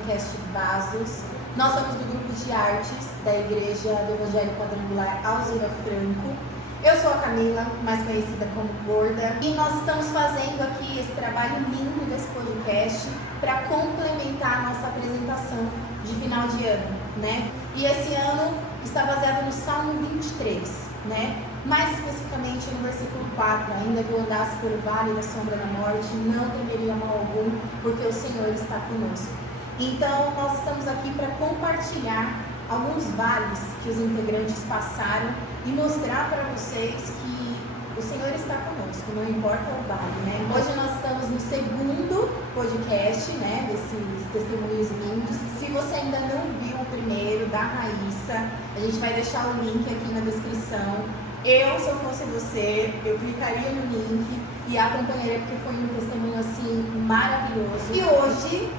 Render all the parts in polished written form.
podcast Vasos. Nós somos do grupo de artes da Igreja do Evangelho Quadrangular Alzira Franco. Eu sou a Camila, mais conhecida como Gorda, e nós estamos fazendo aqui esse trabalho lindo desse podcast para complementar a nossa apresentação de final de ano, né? E esse ano está baseado no Salmo 23, né? Mais especificamente no versículo 4, ainda que eu andasse por vale da sombra da morte, não temeria mal algum, porque o Senhor está conosco. Então, nós estamos aqui para compartilhar alguns vales que os integrantes passaram e mostrar para vocês que o Senhor está conosco, não importa o vale, né? Hoje nós estamos no segundo podcast, né, desses testemunhos lindos. Se você ainda não viu o primeiro, da Raíssa, a gente vai deixar o link aqui na descrição. Eu, se eu fosse você, eu clicaria no link e acompanharia, porque foi um testemunho assim maravilhoso. E hoje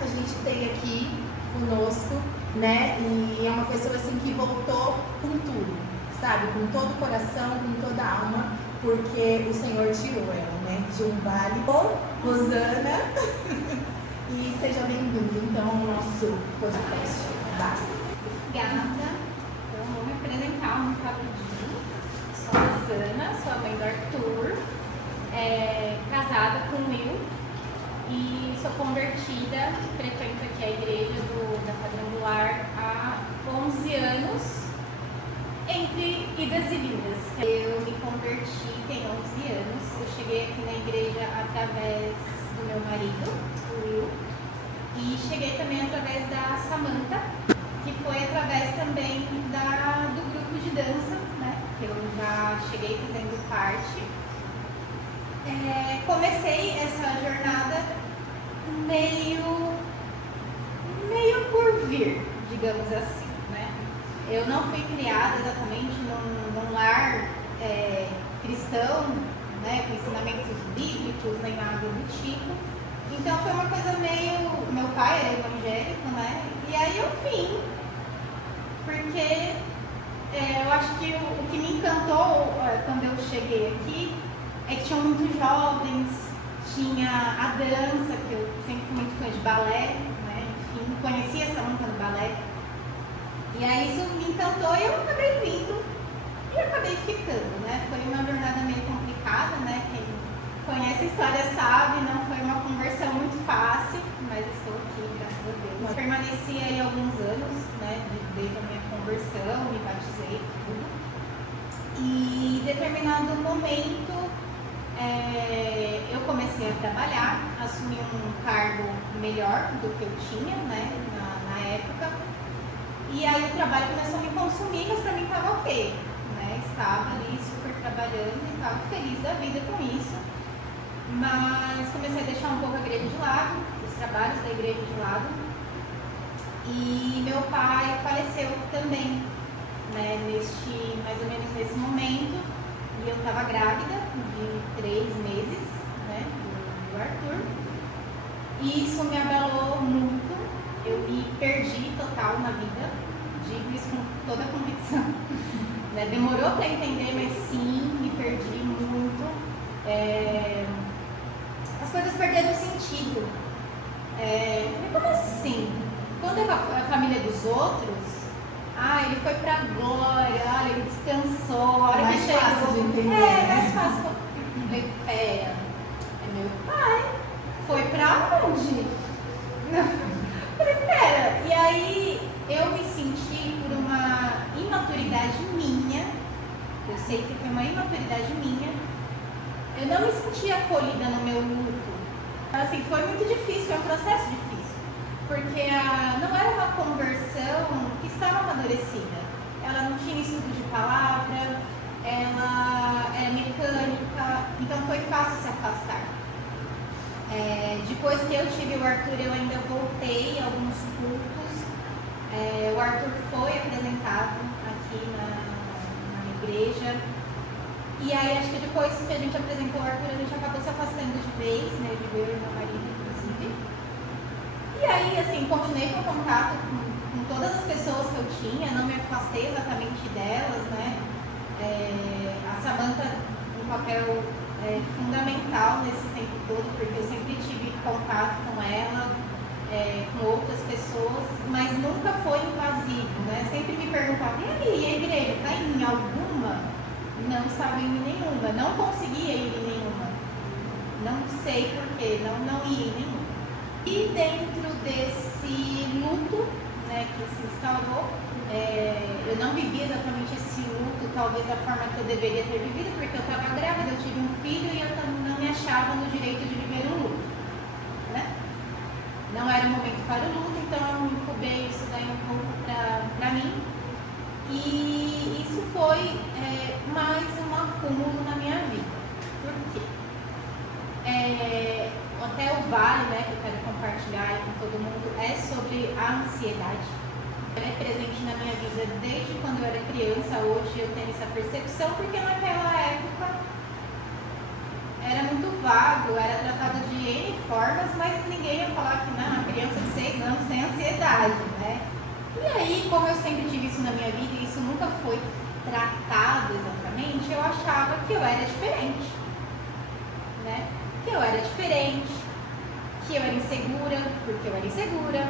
a gente tem aqui conosco, né, e é uma pessoa assim que voltou com tudo, sabe, com todo o coração, com toda a alma, porque o Senhor tirou ela, né, de um vale. Ô, Rosana, e seja bem-vindo então ao nosso podcast. Obrigada. Então, vou me apresentar muito rapidinho. Sou a Rosana, sou a mãe do Arthur, casada com o Will e sou convertida, frequento aqui a igreja da Quadrangular há 11 anos, entre idas e vindas. Eu me converti tem 11 anos, eu cheguei aqui na igreja através do meu marido, o Will, e cheguei também através da Samantha, que foi através também do grupo de dança, né, que eu já cheguei fazendo parte. Comecei essa jornada meio por vir, digamos assim, né? Eu não fui criada exatamente num lar cristão, né, com ensinamentos bíblicos, nem nada do tipo. Então foi uma coisa meio... Meu pai era evangélico, né? E aí eu vim, porque eu acho que o que me encantou quando eu cheguei aqui é que tinham muitos jovens, tinha a dança, que eu sempre fui muito fã de balé, né? Enfim, conhecia essa música do balé. E aí isso me encantou e eu acabei vindo e acabei ficando, né? Foi uma jornada meio complicada, né? Quem conhece a história sabe, não foi uma conversão muito fácil, mas estou aqui, graças a Deus. Eu permaneci aí alguns anos, né? Desde a minha conversão, me batizei, tudo. E em determinado momento eu comecei a trabalhar, assumi um cargo melhor do que eu tinha, né, na época, e aí o trabalho começou a me consumir, mas para mim estava ok, né, estava ali super trabalhando e estava feliz da vida com isso, mas comecei a deixar um pouco a igreja de lado, os trabalhos da igreja de lado, e meu pai faleceu também, né, mais ou menos nesse momento. E eu estava grávida de 3 meses, né, do Arthur. E isso me abalou muito. Eu me perdi total na vida. Digo isso com toda a convicção. Né? Demorou para entender, mas sim, me perdi muito. As coisas perderam sentido. Como assim? Quando é a família dos outros, ele foi pra glória, olha, ele descansou, a hora mais que chegou. Fácil de entender, mais fácil. Eu falei, é meu pai. Foi pra onde? Eu falei, pera. E aí eu me senti por uma imaturidade minha, eu sei que foi uma imaturidade minha, eu não me senti acolhida no meu luto. Assim, foi muito difícil, foi um processo difícil. Porque não era uma conversão que estava amadurecida. Ela não tinha estudo de palavra, ela era mecânica, então foi fácil se afastar. Depois que eu tive o Arthur, eu ainda voltei a alguns cultos. O Arthur foi apresentado aqui na igreja. E aí, acho que depois que a gente apresentou o Arthur, a gente acabou se afastando de vez, né, de ver o meu marido, inclusive. E aí, assim, continuei com contato com todas as pessoas que eu tinha, não me afastei exatamente delas, né? A Samantha, um papel fundamental nesse tempo todo, porque eu sempre tive contato com ela, com outras pessoas, mas nunca foi invasivo, né? Sempre me perguntavam, e aí, a igreja está indo em alguma? Não estava indo em nenhuma, não conseguia ir em nenhuma. Não sei porquê, não ia em nenhuma. E dentro desse luto, né, que se instaurou, eu não vivi exatamente esse luto, talvez da forma que eu deveria ter vivido, porque eu estava grávida, eu tive um filho e eu não me achava no direito de viver um luto, né? Não era o momento para o luto, então eu incubei isso daí um pouco para mim. E isso foi mais um acúmulo na minha vida. Por quê? Até o vale, né, que eu quero compartilhar com todo mundo, é sobre a ansiedade. Ela é presente na minha vida desde quando eu era criança. Hoje eu tenho essa percepção porque naquela época era muito vago, era tratado de N formas, mas ninguém ia falar que não, a criança de 6 anos tem ansiedade, né? E aí, como eu sempre tive isso na minha vida e isso nunca foi tratado exatamente, eu achava que eu era diferente, né? Que eu era diferente, que eu era insegura, porque eu era insegura,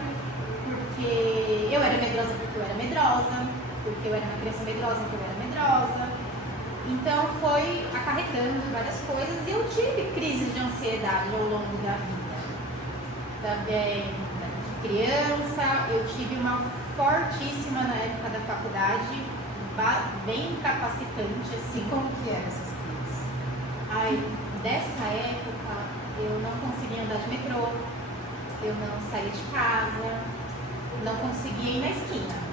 porque eu era medrosa, porque eu era medrosa, porque eu era uma criança medrosa, porque eu era medrosa. Então foi acarretando várias coisas e eu tive crises de ansiedade ao longo da vida. Também de criança, eu tive uma fortíssima na época da faculdade, bem capacitante, assim. Como que eram essas crises? Ai, dessa época eu não conseguia andar de metrô, eu não saía de casa, não conseguia ir na esquina.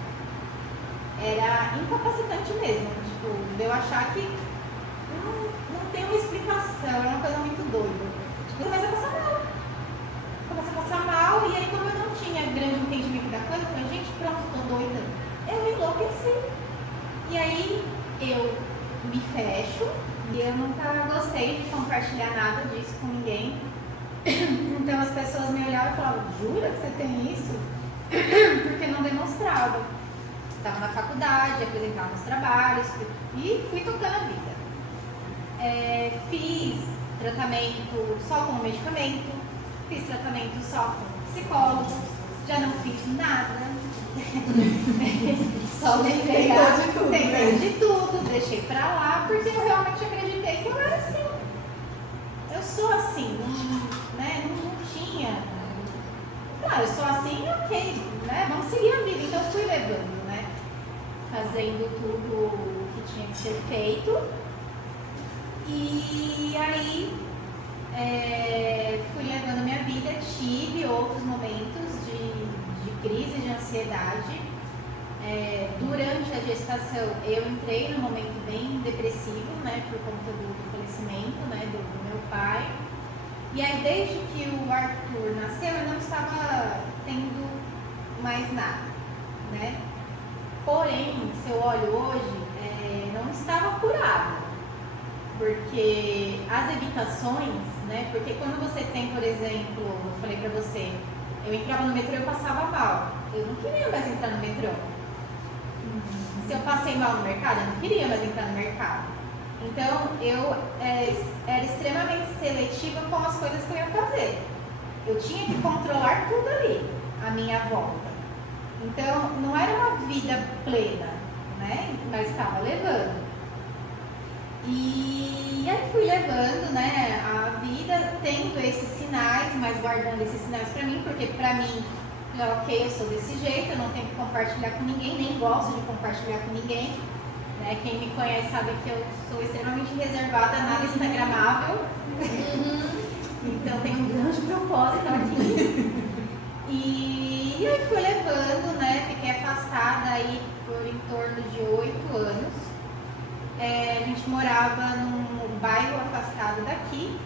Era incapacitante mesmo, tipo, de eu achar que não tem uma explicação, era uma coisa muito doida. Tipo, começa a passar mal. Começa a passar mal, e aí como eu não tinha grande entendimento da coisa, eu falei, gente, pronto, tô doida. Eu enlouqueci. E aí eu me fecho, e eu nunca gostei de compartilhar nada disso com ninguém. Então as pessoas me olhavam e falavam, jura que você tem isso? Porque não demonstrava. Estava na faculdade, apresentava os trabalhos e fui tocando a vida. Fiz tratamento só com medicamento, fiz tratamento só com psicólogo, já não fiz nada. Só levei de tudo, deixei pra lá, porque eu realmente acreditei que eu era assim. Eu sou assim, né? Não tinha. Claro, eu sou assim, ok, né? Vamos seguir a vida. Então eu fui levando, né? Fazendo tudo o que tinha que ser feito. E aí fui levando minha vida, tive outros momentos de crise, de ansiedade. Durante a gestação eu entrei num momento bem depressivo, né? Por conta do falecimento, né? Do meu pai. E aí desde que o Arthur nasceu eu não estava tendo mais nada, né? Porém, se eu olho hoje, não estava curada, porque as evitações, né? Porque quando você tem, por exemplo, eu falei pra você, eu entrava no metrô e eu passava mal, eu não queria mais entrar no metrô. Se eu passei mal no mercado, eu não queria mais entrar no mercado. Então, eu era extremamente seletiva com as coisas que eu ia fazer. Eu tinha que controlar tudo ali, à minha volta. Então, não era uma vida plena, né? Mas estava levando. E aí fui levando, né, a vida, tendo esses sinais, mas guardando esses sinais pra mim, porque pra mim, ok, eu sou desse jeito, eu não tenho que compartilhar com ninguém, nem gosto de compartilhar com ninguém. Né? Quem me conhece sabe que eu sou extremamente reservada, nada instagramável. Então tem um grande propósito aqui. E aí fui levando, né? Fiquei afastada aí por em torno de 8 anos. A gente morava num bairro afastado daqui.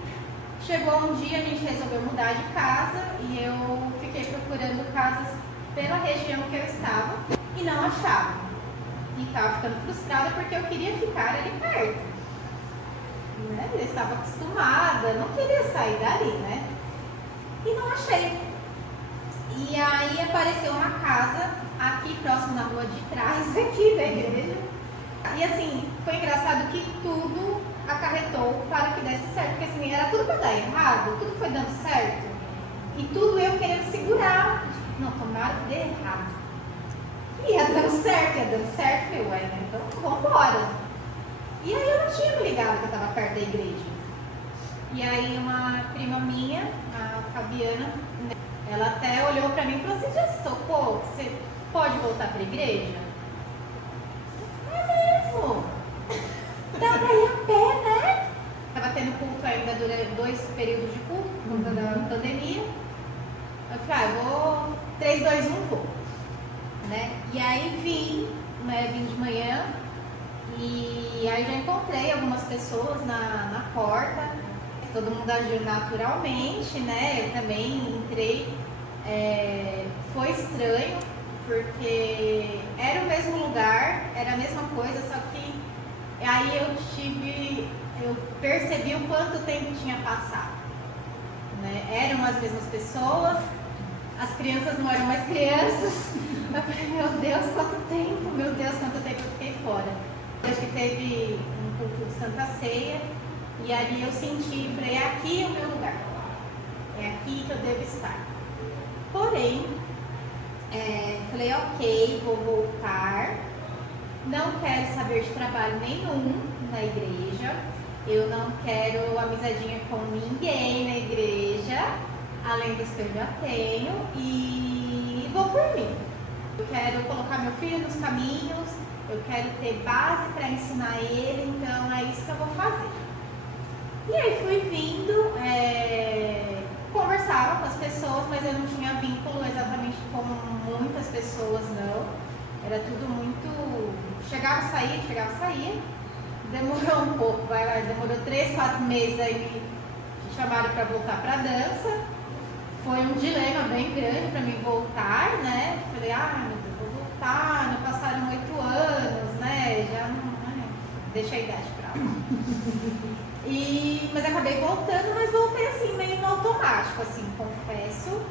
Chegou um dia, a gente resolveu mudar de casa e eu fiquei procurando casas pela região que eu estava e não achava. E estava ficando frustrada porque eu queria ficar ali perto. Né? Eu estava acostumada, não queria sair dali, né? E não achei. E aí apareceu uma casa aqui próximo na rua de trás, aqui da igreja. E assim, foi engraçado que tudo acarretou para que desse certo, porque assim, era tudo para dar errado, tudo foi dando certo. E tudo eu querendo segurar. Não, tomara que dê errado. E ia dando certo, meu, ué, né? Então vambora. E aí eu não tinha me ligado que eu estava perto da igreja. E aí uma prima minha, a Fabiana, ela até olhou pra mim e falou assim, já se tocou? Você pode voltar pra igreja? É mesmo? Dá pra ir a pé, né? Tava tendo culto ainda durante 2 períodos de culto, por conta da pandemia. Eu falei, eu vou 3, 2, 1, vou. Né? E aí vim de manhã e aí já encontrei algumas pessoas na porta, todo mundo agiu naturalmente, né? Eu também entrei, foi estranho porque era o mesmo lugar, era a mesma coisa, só que aí eu percebi o quanto tempo tinha passado, né? Eram as mesmas pessoas, as crianças não eram mais crianças. Eu falei, meu Deus, quanto tempo eu fiquei fora. Acho que teve um culto de Santa Ceia e ali eu senti, falei, é aqui o meu lugar, é aqui que eu devo estar. Porém, falei, ok, vou voltar, não quero saber de trabalho nenhum na igreja, eu não quero amizadinha com ninguém na igreja, além dos que eu já tenho, e vou por mim. Eu quero colocar meu filho nos caminhos, eu quero ter base para ensinar ele, então é isso que eu vou fazer. E aí fui vindo, conversava com as pessoas, mas eu não tinha vínculo exatamente com muitas pessoas, não. Era tudo muito... Chegava, saía. Demorou um pouco, demorou 3, 4 meses, aí me chamaram para voltar para dança. Foi um dilema bem grande para mim voltar, né? Falei, meu Deus, vou voltar, não passaram 8 anos, né? Já não, deixa a idade pra lá. Mas acabei voltando, mas voltei assim, meio no automático, assim, confesso.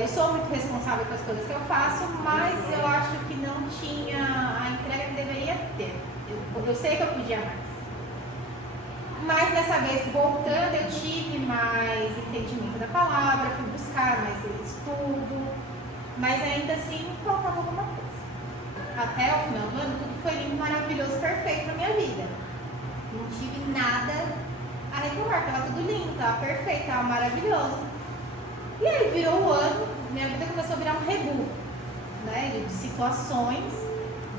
Eu sou muito responsável com as coisas que eu faço, mas eu acho que não tinha a entrega que deveria ter. Eu sei que eu podia mais. Mas dessa vez, voltando, eu tive mais entendimento da palavra, fui buscar mais estudo, mas ainda assim faltava alguma coisa. Até o final do ano, tudo foi lindo, maravilhoso, perfeito na minha vida. Não tive nada a reclamar, estava tudo lindo, estava perfeito, estava maravilhoso. E aí virou o ano, minha vida começou a virar um rebu, né, de situações,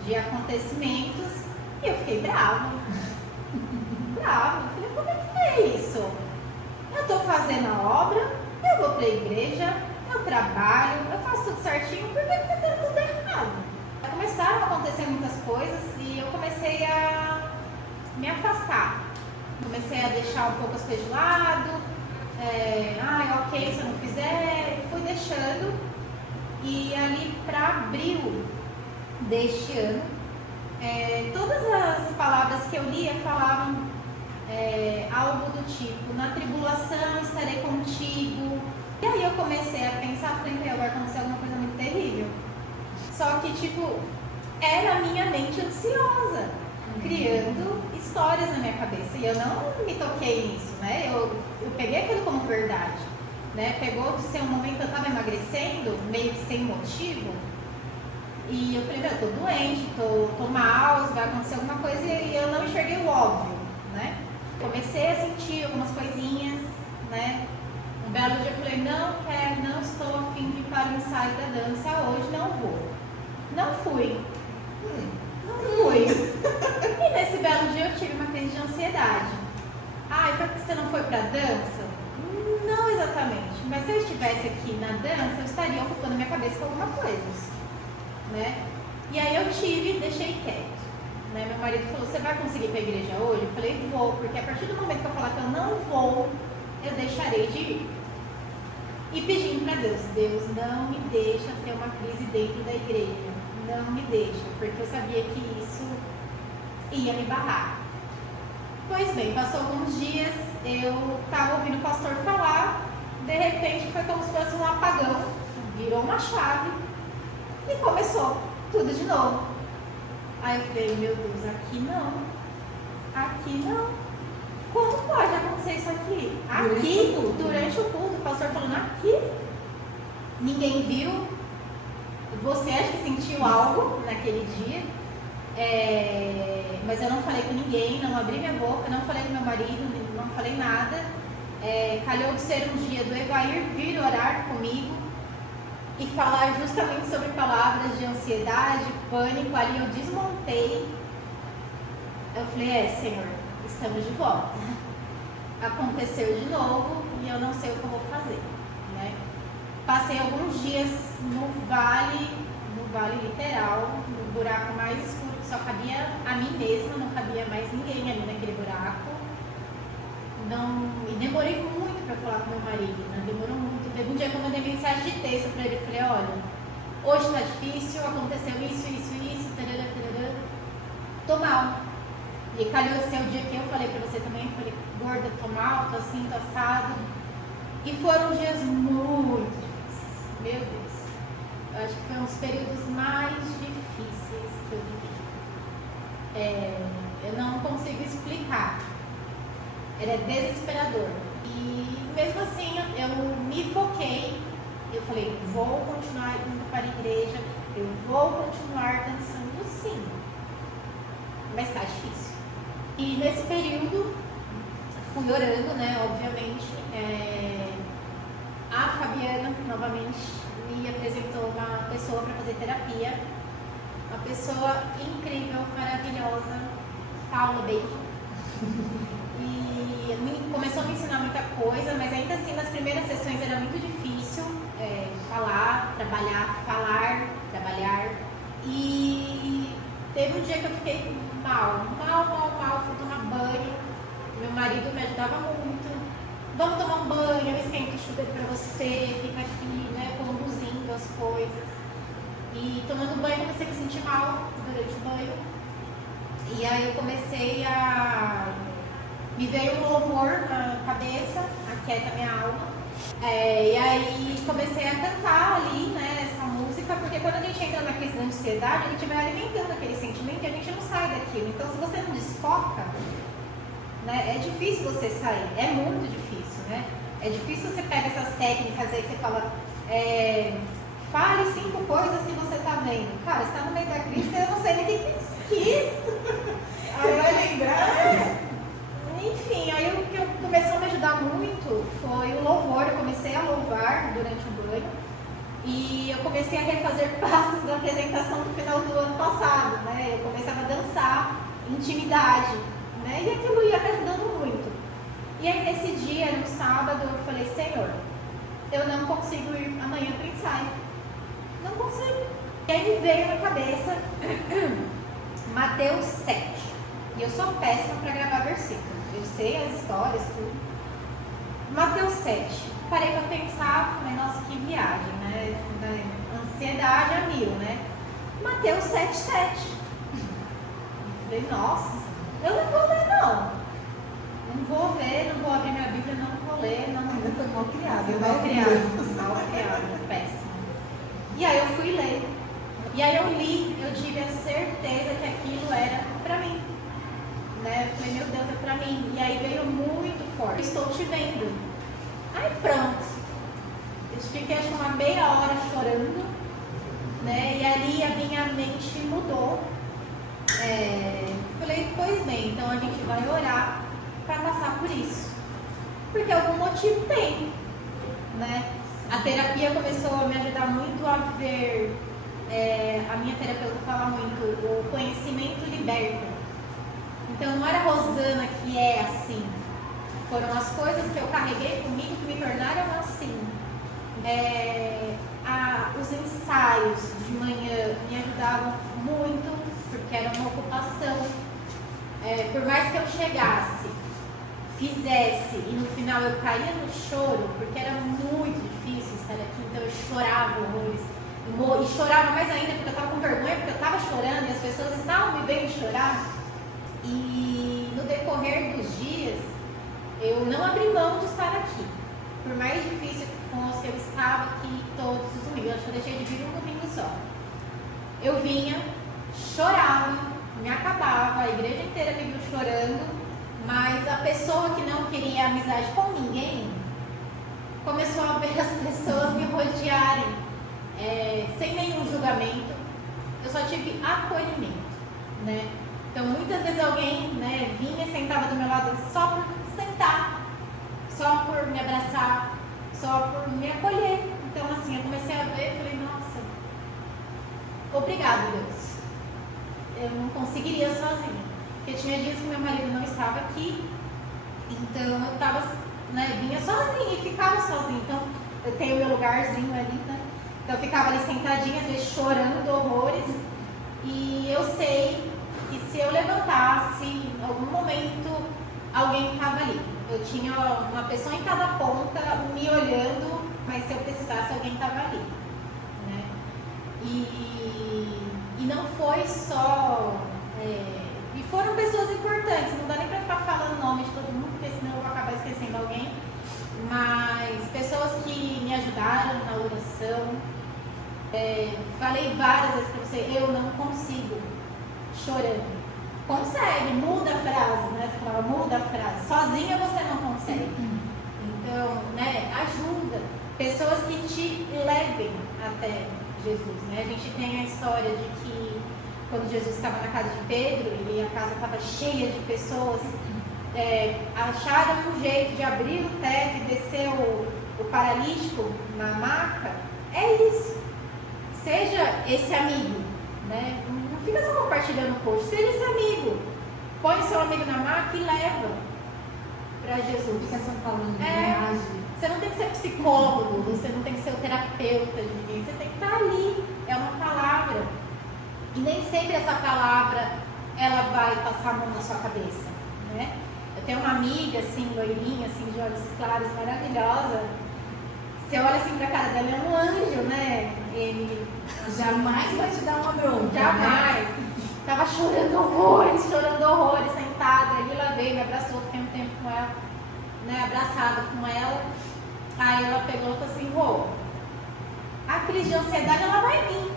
de acontecimentos, e eu fiquei brava. Eu falei, como é que é isso? Eu estou fazendo a obra, eu vou para a igreja, eu trabalho, eu faço tudo certinho, por que está dando tudo errado? Começaram a acontecer muitas coisas e eu comecei a me afastar. Comecei a deixar um pouco as coisas de lado, ok, se eu não fizer, fui deixando. E ali para abril deste ano, todas as palavras que eu lia falavam algo do tipo, na tribulação estarei contigo. E aí eu comecei a pensar, falei, vai acontecer alguma coisa muito terrível. Só que, era a minha mente ansiosa, criando histórias na minha cabeça. E eu não me toquei nisso, né? Eu peguei aquilo como verdade, né? Pegou de ser um momento que eu estava emagrecendo, meio que sem motivo. E eu falei, eu tô doente, tô mal, vai acontecer alguma coisa, e eu não enxerguei o óbvio, né? Comecei a sentir algumas coisinhas, né? Um belo dia eu falei, não estou a fim de ir para o ensaio da dança hoje, não vou. Não fui. E nesse belo dia eu tive uma crise de ansiedade. Foi porque você não foi para dança? Não exatamente, mas se eu estivesse aqui na dança, eu estaria ocupando minha cabeça com alguma coisa. Né? E aí eu deixei quieto, né? Meu marido falou, você vai conseguir ir para a igreja hoje? Eu falei, vou, porque a partir do momento que eu falar que eu não vou, eu deixarei de ir. E pedindo para Deus, não me deixa ter uma crise dentro da igreja, não me deixa, porque eu sabia que isso ia me barrar. Pois bem, passou alguns dias, eu estava ouvindo o pastor falar, de repente foi como se fosse um apagão, virou uma chave, e começou tudo de novo. Aí eu falei, meu Deus, aqui não. como pode acontecer isso aqui? Aqui, durante o culto, o pastor falando aqui, ninguém viu. Você acha que sentiu algo naquele dia? Mas eu não falei com ninguém, não abri minha boca, não falei com meu marido, não falei nada. Calhou de ser um dia do Evair vir orar comigo e falar justamente sobre palavras de ansiedade, pânico. Ali eu desmontei. Eu falei, Senhor, estamos de volta. Aconteceu de novo e eu não sei o que eu vou fazer, né? Passei alguns dias no vale literal, no buraco mais escuro, que só cabia a mim mesma, não cabia mais ninguém ali naquele buraco. E demorei muito para falar com meu marido, né? Demorou muito. Teve um dia que eu mandei mensagem de texto para ele, falei, olha, hoje tá difícil, aconteceu isso, tarará, tô mal. E calhou de ser o dia que eu falei para você também, falei, gorda, tô mal, tô assim, tô assado. E foram dias muito difíceis, meu Deus. Eu acho que foi um dos períodos mais difíceis que eu vivi. Eu não consigo explicar. Era desesperador. E mesmo assim, eu me foquei. Eu falei, vou continuar indo para a igreja, eu vou continuar dançando sim. Mas tá difícil. E nesse período, fui orando, né, obviamente. A Fabiana, novamente, me apresentou uma pessoa para fazer terapia. Uma pessoa incrível, maravilhosa, Paula, beijo. E começou a me ensinar muita coisa, mas ainda assim, nas primeiras sessões era muito difícil falar, trabalhar. E teve um dia que eu fiquei mal, fui tomar banho. Meu marido me ajudava muito. Vamos tomar um banho, eu esquento o chuveiro pra você, fica aqui, né, conduzindo as coisas. E tomando banho, você que sentir mal durante o banho. E aí eu comecei me veio um louvor na cabeça, aquieta minha alma. E aí comecei a cantar ali, né, essa música, porque quando a gente entra na crise da ansiedade, a gente vai alimentando aquele sentimento e a gente não sai daquilo. Então, se você não desfoca, né, é difícil você sair, é muito difícil, né? É difícil você pegar essas técnicas aí que você fala, fale 5 coisas que você tá vendo. Cara, você tá no meio da crise, eu não sei nem o que é isso aqui. Você vai lembrar? Enfim, aí o que começou a me ajudar muito foi o louvor. Eu comecei a louvar durante o banho e eu comecei a refazer passos da apresentação do final do ano passado, né? Eu começava a dançar, intimidade, né? E aquilo ia me ajudando muito. E aí nesse dia, no sábado, eu falei, Senhor, eu não consigo ir amanhã para o ensaio. Não consigo. E aí me veio na cabeça Mateus 7. E eu sou péssima para gravar versículos. Eu sei as histórias, tudo. Mateus 7. Parei para pensar, falei, nossa, que viagem, né? Ansiedade a mil, né? Mateus 7,7. Falei, nossa, eu não vou ler, não. Não vou ver, não vou abrir minha Bíblia, não vou ler. Ainda foi mal criada, né? Mal criada, péssima. E aí eu fui ler. E aí eu li, eu tive a certeza que aquilo era para mim. Né? Eu falei, meu Deus, é pra mim. E aí veio muito forte. Estou te vendo. Aí pronto. Eu fiquei acho uma meia hora chorando, né? E ali a minha mente mudou. Falei, pois bem, então a gente vai orar para passar por isso. Porque algum motivo tem, né? A terapia começou a me ajudar muito a ver. A minha terapeuta fala muito, o conhecimento liberta. Então não era Rosana que é assim. Foram as coisas que eu carreguei comigo que me tornaram assim. Os ensaios de manhã me ajudavam muito, porque era uma ocupação. Por mais que eu chegasse, fizesse e no final eu caía no choro, porque era muito difícil estar aqui, então eu chorava horrores. E chorava mais ainda porque eu estava com vergonha, porque eu estava chorando e as pessoas estavam me vendo chorar. E no decorrer dos dias, eu não abri mão de estar aqui. Por mais difícil que fosse, eu estava aqui todos os domingos. Eu acho que eu deixei de vir um domingo só. Eu vinha, chorava, me acabava, a igreja inteira me viu chorando, Mas a pessoa que não queria amizade com ninguém começou a ver as pessoas me rodearem sem nenhum julgamento. Eu só tive acolhimento, né? Então muitas vezes alguém, né, vinha e sentava do meu lado só por sentar, só por me abraçar, só por me acolher. Então assim, eu comecei a ver e falei, nossa, obrigado, Deus. Eu não conseguiria sozinha. Porque tinha dias que meu marido não estava aqui, então eu estava, né, vinha sozinha e ficava sozinha. Então eu tenho meu lugarzinho ali, né? Então eu ficava ali sentadinha, às vezes chorando horrores. E eu sei que se eu levantasse, em algum momento alguém estava ali. Eu tinha uma pessoa em cada ponta me olhando, mas se eu precisasse alguém estava ali, né? E não foi só... e foram pessoas importantes, não dá nem para ficar falando o nome de todo mundo, porque senão eu vou acabar esquecendo alguém. Mas pessoas que me ajudaram na oração. Falei várias vezes para você, eu não consigo chorando. Consegue, muda a frase, né? Você fala, muda a frase. Sozinha você não consegue. Então, né, ajuda. Pessoas que te levem até Jesus, né? A gente tem a história de que quando Jesus estava na casa de Pedro e a casa estava cheia de pessoas, acharam um jeito de abrir o teto e descer o paralítico na maca. É isso. Seja esse amigo, né? Não fica só compartilhando o post, seja esse amigo. Põe seu amigo na maca e leva para Jesus. Fica só falando de viagem. Você não tem que ser psicólogo, você não tem que ser o terapeuta de ninguém, você tem que estar ali. É uma palavra. E nem sempre essa palavra ela vai passar a mão na sua cabeça, né? Eu tenho uma amiga assim, loirinha, assim, de olhos claros, maravilhosa. Você olha assim pra cara dela, é um anjo, né? Ele jamais vai te dar uma bronca. Jamais. Né? Tava chorando horrores, sentada. Aí ela veio, me abraçou, fiquei um tempo com ela, né? Abraçada com ela. Aí ela pegou e falou assim, Rô, a crise de ansiedade ela vai vir.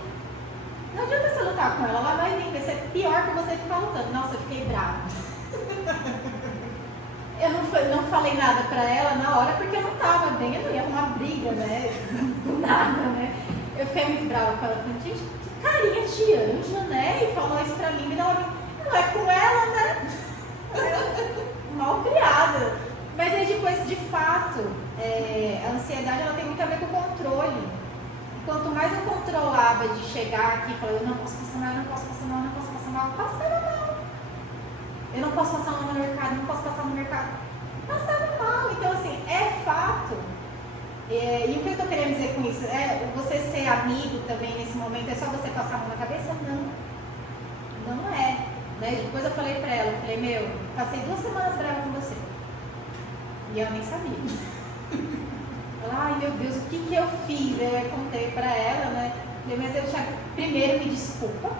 Não adianta você lutar com ela, ela vai vir, vai ser pior que você ficar lutando. Nossa, eu fiquei brava. Eu não falei nada pra ela na hora porque eu não tava bem, eu não ia arrumar briga, né? Do nada, né? Eu fiquei muito brava com ela. Falei, gente, que carinha de anjo, né? E falou isso pra mim, e ela não é com ela, né? Mal criada. Mas aí depois, de fato, a ansiedade ela tem muito a ver com o controle. Quanto mais eu controlava de chegar aqui e falar, eu não posso passar mal, eu não posso passar mal, eu não posso passar mal, passava mal. Eu não posso passar mal no mercado, não posso passar no mercado. Passava mal. Então, assim, é fato. E o que eu estou querendo dizer com isso? Você ser amigo também nesse momento, é só você passar a mão na cabeça? Não. Não é. Né? Depois eu falei pra ela, falei, passei 2 semanas brava com você. E ela nem sabia. Ela, ai meu Deus, o que eu fiz? Eu contei pra ela, né? Mas eu já, primeiro me desculpa,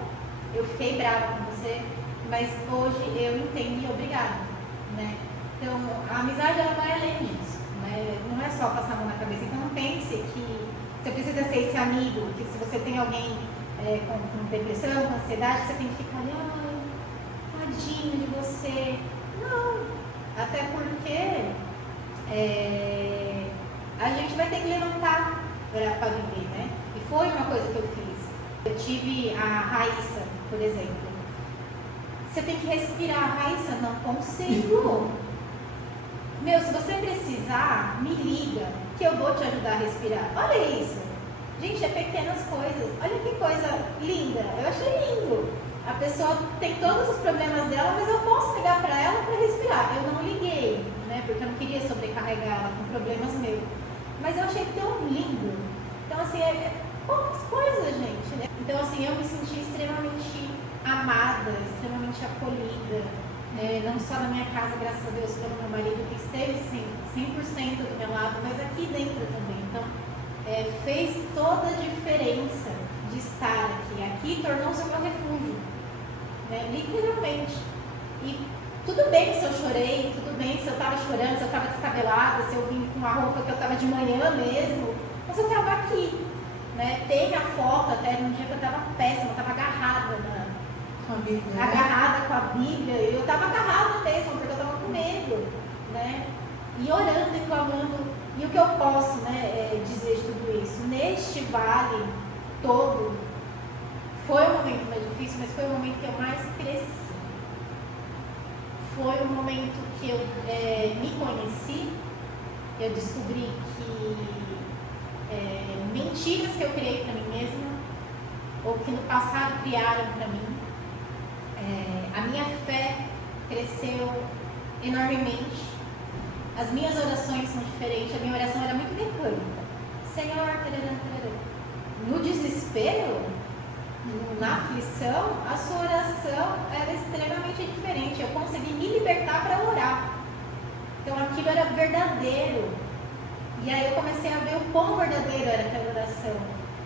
eu fiquei brava com você, mas hoje eu entendo e obrigada, né? Então, a amizade ela vai além disso, né? Não é só passar a mão na cabeça. Então, não pense que você precisa ser esse amigo, que se você tem alguém com depressão, com ansiedade, você tem que ficar ali, ai, tadinho de você. Não, até porque a gente vai ter que levantar para viver, né? E foi uma coisa que eu fiz. Eu tive a Raíssa, por exemplo. Você tem que respirar. Raíssa, não consigo. Se você precisar, me liga, que eu vou te ajudar a respirar. Olha isso. Gente, é pequenas coisas. Olha que coisa linda. Eu achei lindo. A pessoa tem todos os problemas dela, mas eu posso ligar para ela para respirar. Eu não liguei, né? Porque eu não queria sobrecarregar ela com problemas meus. Mas eu achei tão lindo. Então, assim, poucas coisas, gente, né? Então, assim, eu me senti extremamente amada, extremamente acolhida. Não só na minha casa, graças a Deus, pelo meu marido, que esteve 100% do meu lado, mas aqui dentro também. Então, fez toda a diferença de estar aqui. Aqui tornou-se o meu refúgio, né? Literalmente. E tudo bem se eu chorei, tudo bem se eu estava chorando, se eu estava descabelada, se eu vim com uma roupa que eu estava de manhã mesmo, mas eu estava aqui, né? Tem a foto até num dia que eu estava péssima, eu estava agarrada com Com a Bíblia. Agarrada com a Bíblia. Eu estava agarrada mesmo, porque eu estava com medo, né? E orando e clamando. E o que eu posso, né, dizer de tudo isso? Neste vale todo, foi o momento mais difícil, mas foi o momento que eu mais cresci. Foi o momento que eu me conheci. Eu descobri que mentiras que eu criei para mim mesma, ou que no passado criaram para mim, a minha fé cresceu enormemente. As minhas orações são diferentes. A minha oração era muito mecânica. Senhor, tarará, tarará. No desespero, na aflição, a sua oração era extremamente diferente. Eu consegui me libertar para orar. Então aquilo era verdadeiro. E aí eu comecei a ver o quão verdadeiro era aquela oração,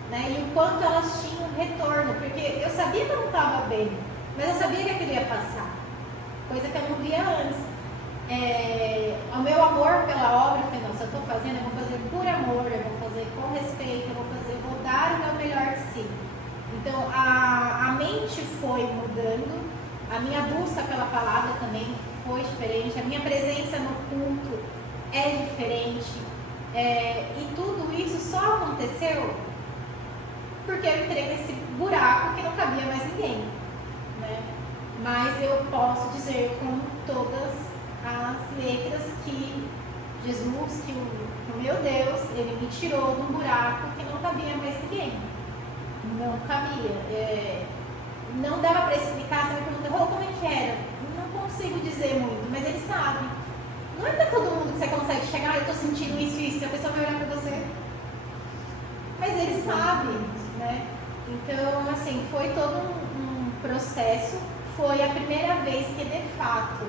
né? E o quanto elas tinham retorno. Porque eu sabia que eu não estava bem, mas eu sabia que aquilo ia passar. Coisa que eu não via antes. O meu amor pela obra, eu falei, não, se eu estou fazendo, eu vou fazer por amor, eu vou fazer com respeito, eu vou dar o meu melhor de si. Então a mente foi mudando, a minha busca pela palavra também foi diferente, a minha presença no culto é diferente, e tudo isso só aconteceu porque eu entrei nesse buraco que não cabia mais ninguém, né? Mas eu posso dizer com todas as letras que Jesus, que o meu Deus, ele me tirou de um buraco que não cabia mais ninguém. Não cabia. Não dava para explicar, sabe? Pergunta, como é que era? Não consigo dizer muito, mas ele sabe. Não é para todo mundo que você consegue chegar, eu estou sentindo isso e isso, a pessoa vai olhar para você. Mas ele sabe, né? Então, assim, foi todo um processo. Foi a primeira vez que, de fato,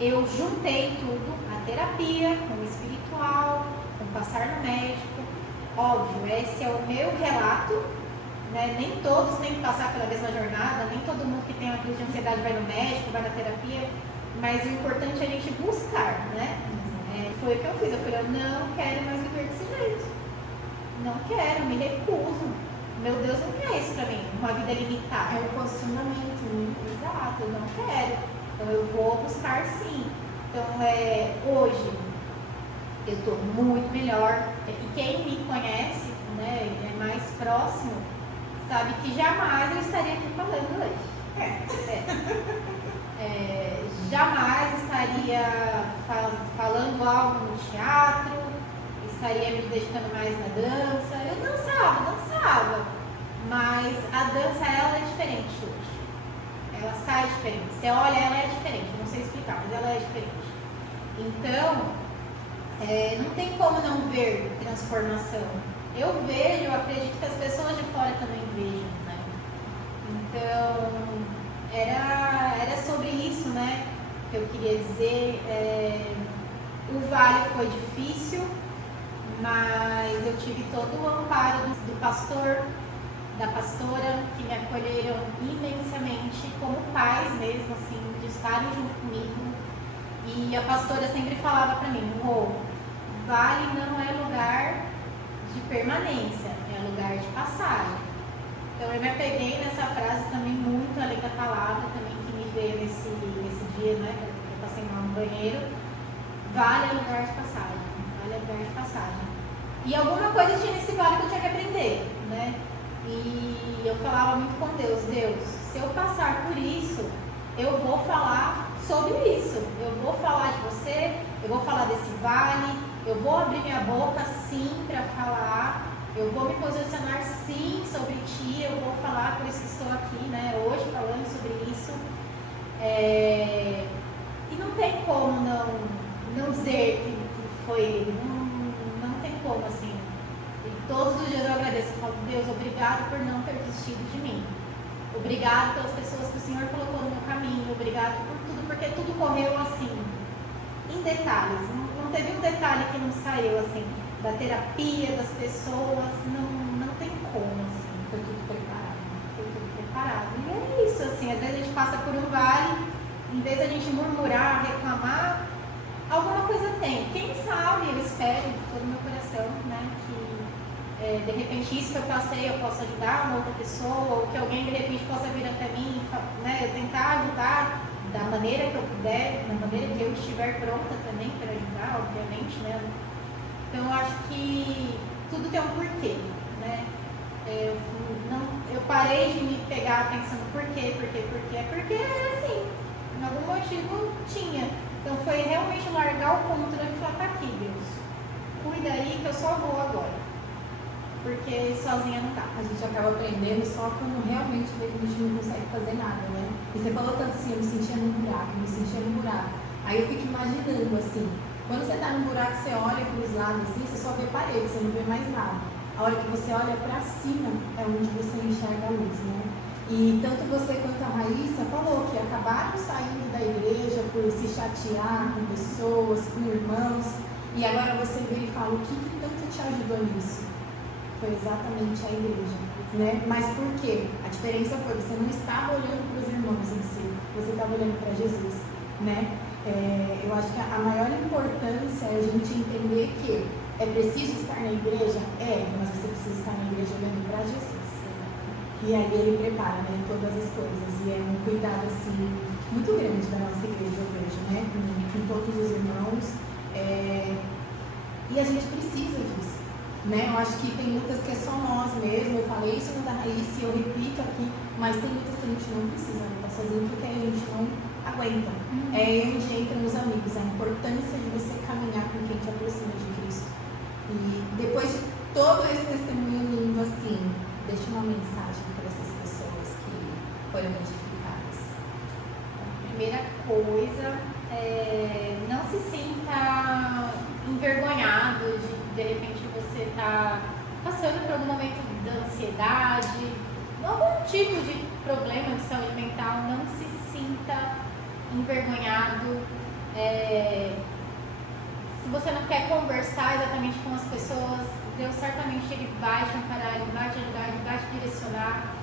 eu juntei tudo, a terapia, com o espiritual, com o passar no médico. Óbvio, esse é o meu relato, né? Nem todos têm que passar pela mesma jornada, nem todo mundo que tem uma crise de ansiedade vai no médico, vai na terapia, mas o importante é a gente buscar, né? Foi o que eu fiz, eu falei, eu não quero mais viver desse jeito. Não quero, me recuso. Meu Deus não quer isso pra mim, uma vida limitada. É um posicionamento, né? Exato, eu não quero. Então eu vou buscar sim. Então hoje eu estou muito melhor. E quem me conhece, né, é mais próximo, sabe que jamais eu estaria aqui falando hoje. Jamais estaria falando algo no teatro, estaria me dedicando mais na dança. Eu dançava, mas a dança ela é diferente hoje. Ela sai diferente. Você olha, ela é diferente. Não sei explicar, mas ela é diferente. Então, não tem como não ver transformação. Eu vejo, eu acredito que as pessoas de fora também vejam, né? Então, era sobre isso, né? Que eu queria dizer. O vale foi difícil, mas eu tive todo o amparo do pastor, da pastora, que me acolheram imensamente, como pais mesmo, assim, de estarem junto comigo. E a pastora sempre falava para mim, vale não é lugar de permanência, é lugar de passagem. Então eu me apeguei nessa frase também muito, além da palavra também que me veio nesse dia, né, que eu passei mal no banheiro. Vale é lugar de passagem, vale é lugar de passagem. E alguma coisa tinha nesse vale que eu tinha que aprender, né? E eu falava muito com Deus, se eu passar por isso, eu vou falar sobre isso. Eu vou falar de você, eu vou falar desse vale, eu vou abrir minha boca sim para falar, eu vou me posicionar sim sobre ti, eu vou falar, por isso que estou aqui, né, hoje falando sobre isso. E não tem como não dizer que foi ele, não tem como, assim. Todos os dias eu agradeço, eu falo, Deus, obrigado por não ter desistido de mim. Obrigado pelas pessoas que o Senhor colocou no meu caminho. Obrigado por tudo, porque tudo correu assim, em detalhes. Não teve um detalhe que não saiu, assim, da terapia, das pessoas. Não tem como, assim. Foi tudo preparado. Foi tudo preparado. E é isso, assim, às vezes a gente passa por um vale, em vez de a gente murmurar, reclamar, alguma coisa tem. Quem sabe, eu espero de todo o meu coração, né, de repente isso que eu passei eu posso ajudar uma outra pessoa, ou que alguém de repente possa vir até mim, né, eu tentar ajudar da maneira que eu puder, da maneira que eu estiver pronta também para ajudar, obviamente, né. Então eu acho que tudo tem um porquê, né. Eu parei de me pegar pensando por quê, é porque era assim, em algum motivo tinha. Então foi realmente largar o controle e falar, tá aqui, Deus, cuida aí que eu só vou agora. Porque sozinha não dá. A gente acaba aprendendo só quando realmente vê que a gente não consegue fazer nada, né? E você falou tanto assim, eu me sentia num buraco. Aí eu fico imaginando assim, quando você tá num buraco, você olha pros lados assim, você só vê parede, você não vê mais nada. A hora que você olha pra cima é onde você enxerga a luz, né? E tanto você quanto a Raíssa falou que acabaram saindo da igreja por se chatear com pessoas, com irmãos, e agora você vê e fala, o que tanto te ajudou nisso? Foi exatamente a igreja, né? Mas por quê? A diferença foi, você não estava olhando para os irmãos em si, você estava olhando para Jesus, né? Eu acho que a maior importância é a gente entender que é preciso estar na igreja? Mas você precisa estar na igreja olhando para Jesus. E aí ele prepara, né, todas as coisas. E é um cuidado, assim, muito grande da nossa igreja, eu vejo, né? Com todos os irmãos. E a gente precisa disso. Né? Eu acho que tem muitas que é só nós mesmo. Eu falei isso no da Raíssa e eu repito aqui, mas tem muitas que a gente não precisa estar sozinho porque a gente não aguenta. É aí onde entram os amigos, a importância de você caminhar com quem te aproxima de Cristo. E depois de todo esse testemunho lindo assim, deixa uma mensagem para essas pessoas que foram edificadas. A primeira coisa não se sinta envergonhado de repente você está passando por algum momento de ansiedade, algum tipo de problema de saúde mental, não se sinta envergonhado. Se você não quer conversar exatamente com as pessoas, Deus certamente ele vai te amparar, ele vai te ajudar, ele vai te direcionar.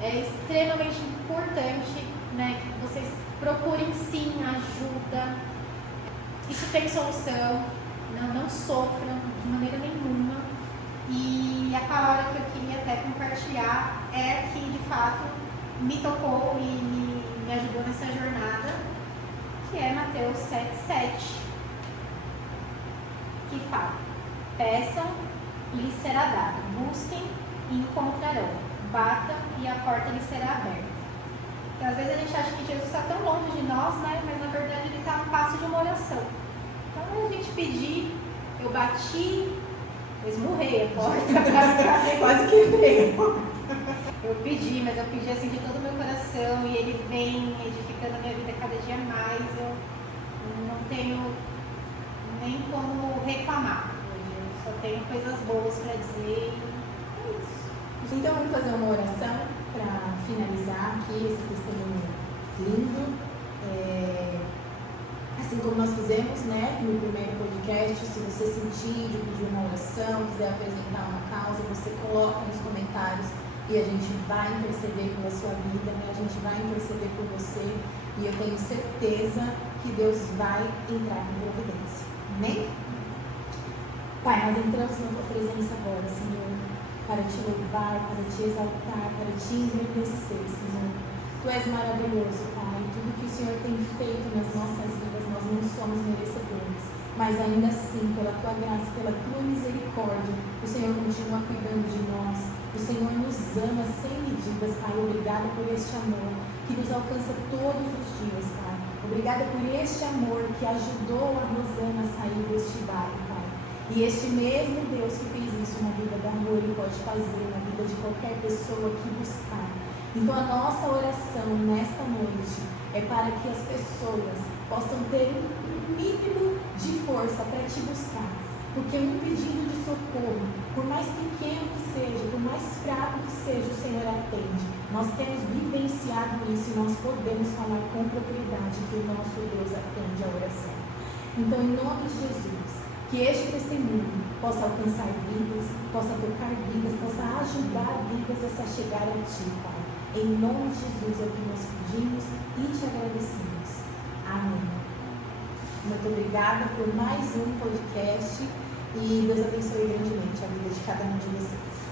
É extremamente importante, né, que vocês procurem sim ajuda. Isso tem solução. Não sofram de maneira nenhuma. E a palavra que eu queria até compartilhar é que de fato me tocou e me ajudou nessa jornada, que é Mateus 7,7, que fala: peçam e lhes será dado, busquem e encontrarão, batam e a porta lhes será aberta. Então, às vezes a gente acha que Jesus está tão longe de nós, né? Mas na verdade ele está a um passo de uma oração. Então, a gente pedir, eu bati, eu esmurrei a porta, quase que veio. Eu pedi, mas eu pedi assim de todo o meu coração e ele vem edificando a minha vida cada dia mais. Eu não tenho nem como reclamar hoje, eu só tenho coisas boas para dizer e é isso. Então vamos fazer uma oração para finalizar aqui esse testemunho lindo. Assim como nós fizemos, né, no primeiro podcast, se você sentir de pedir uma oração, quiser apresentar uma causa, você coloca nos comentários e a gente vai interceder pela sua vida, né? A gente vai interceder por você e eu tenho certeza que Deus vai entrar com providência. Amém? Pai, nós entramos na tua presença agora, Senhor, para te louvar, para te exaltar, para te engrandecer, Senhor. Tu és maravilhoso, Pai. Tudo que o Senhor tem feito nas nossas vidas, nós não somos merecedores. Mas ainda assim, pela tua graça, pela tua misericórdia, o Senhor continua cuidando de nós. O Senhor nos ama sem medidas, Pai. Obrigada por este amor que nos alcança todos os dias, Pai. Obrigada por este amor que ajudou a Rosana a sair deste vale, Pai. E este mesmo Deus que fez isso na vida da Rô, Ele pode fazer na vida de qualquer pessoa que buscar. Então a nossa oração nesta noite é para que as pessoas possam ter um mínimo de força para te buscar. Porque um pedido de socorro, por mais pequeno que seja, por mais fraco que seja, o Senhor atende. Nós temos vivenciado isso e nós podemos falar com propriedade que o nosso Deus atende a oração. Então, em nome de Jesus, que este testemunho possa alcançar vidas, possa tocar vidas, possa ajudar vidas a se chegar a Ti, Pai. Em nome de Jesus é o que nós pedimos e te agradecemos. Amém. Muito obrigada por mais um podcast. E Deus abençoe grandemente a vida de cada um de vocês.